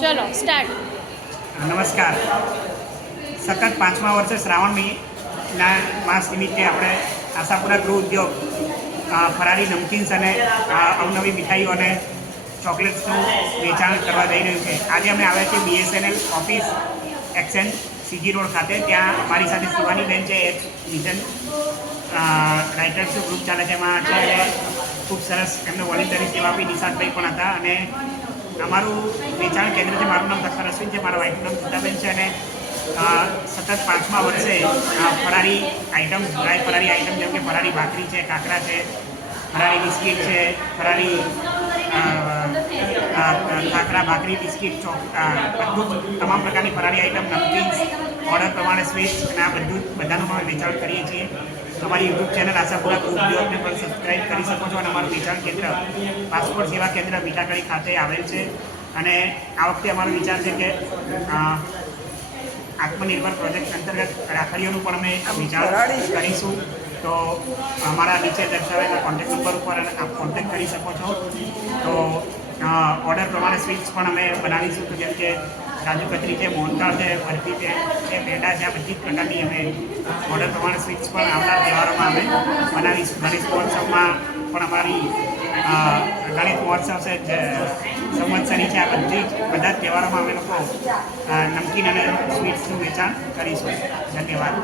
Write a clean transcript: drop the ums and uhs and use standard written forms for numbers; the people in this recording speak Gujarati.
ચલો સ્ટાર્ટ. નમસ્કાર. સતત 5મા વર્ષે શ્રાવણ મહિના માસ નિમિત્તે આપણે આશાપુરા ગૃહ ઉદ્યોગ ફરારી નમકીન્સ અને અવનવી મીઠાઈઓ અને ચોકલેટ્સનું વેચાણ કરવા જઈ રહ્યું છે. આજે અમે આવ્યા છીએ BSNL office exchange CG road ખાતે. ત્યાં મારી સાથે શિવાની બેન છે, એક મિશન રાઇટર્સનું ગ્રુપ ચાલે છે, એમાં છે અને ખૂબ સરસ એમને વોલેન્ટરી સેવા આપી. નિશાંતભાઈ પણ હતા અને અમારું વેચાણ કેન્દ્ર છે. મારું નામ ડૉક્ટર અશ્વિન છે, મારા વાઈફનું નામ ગીતાબેન છે અને સતત 5મા વર્ષે ફરારી આઇટમ, ડ્રાય ફરારી આઇટમ જેમ કે ફરારી ભાખરી છે, કાકરા છે, ફરારી બિસ્કિટ છે, ફરારી કાકરા ભાખરી બિસ્કિટ બધું તમામ પ્રકારની ફરારી આઇટમ, નમકીન્સ, ઓર્ડર પ્રમાણે સ્વીટ્સ અને આ બધાનું અમે વેચાણ કરીએ છીએ. અમારી યુટ્યુબ ચેનલ આશાપુરા ગૃહ ઉદ્યોગને પણ સબસ્ક્રાઈબ કરી શકો છો અને અમારું વેચાણ કેન્દ્ર પાસપોર્ટ સેવા કેન્દ્ર મીઠાકડી ખાતે આવેલ છે. અને આ વખતે અમારો વિચાર છે કે આત્મનિર્ભર પ્રોજેક્ટ અંતર્ગત રાખડીઓનું પણ અમે વેચાણ કરીશું. તો અમારા નીચે દર્શાવેલા કોન્ટેક્ટ નંબર ઉપર આપ કોન્ટેક્ટ કરી શકો છો. તો ઓર્ડર પ્રમાણે સ્વીટ્સ પણ અમે બનાવીશું. તો જેમ કે કાજુ કતરી છે, મોહનથાળ છે, બરફી છે, પેંડા છે, આ બધી જ પ્રકારની અમે ઓર્ડર પ્રમાણે સ્વીટ્સ પણ આવનાર તહેવારોમાં અમે બનાવીશું. ગણેશ મહોત્સવમાં પણ અમારી ગણેશ મહોત્સવ છે, સંવત્સરી છે, આ બધા જ તહેવારોમાં અમે લોકો નમકીન અને સ્વીટ્સનું વેચાણ કરીશું. ધન્યવાદ.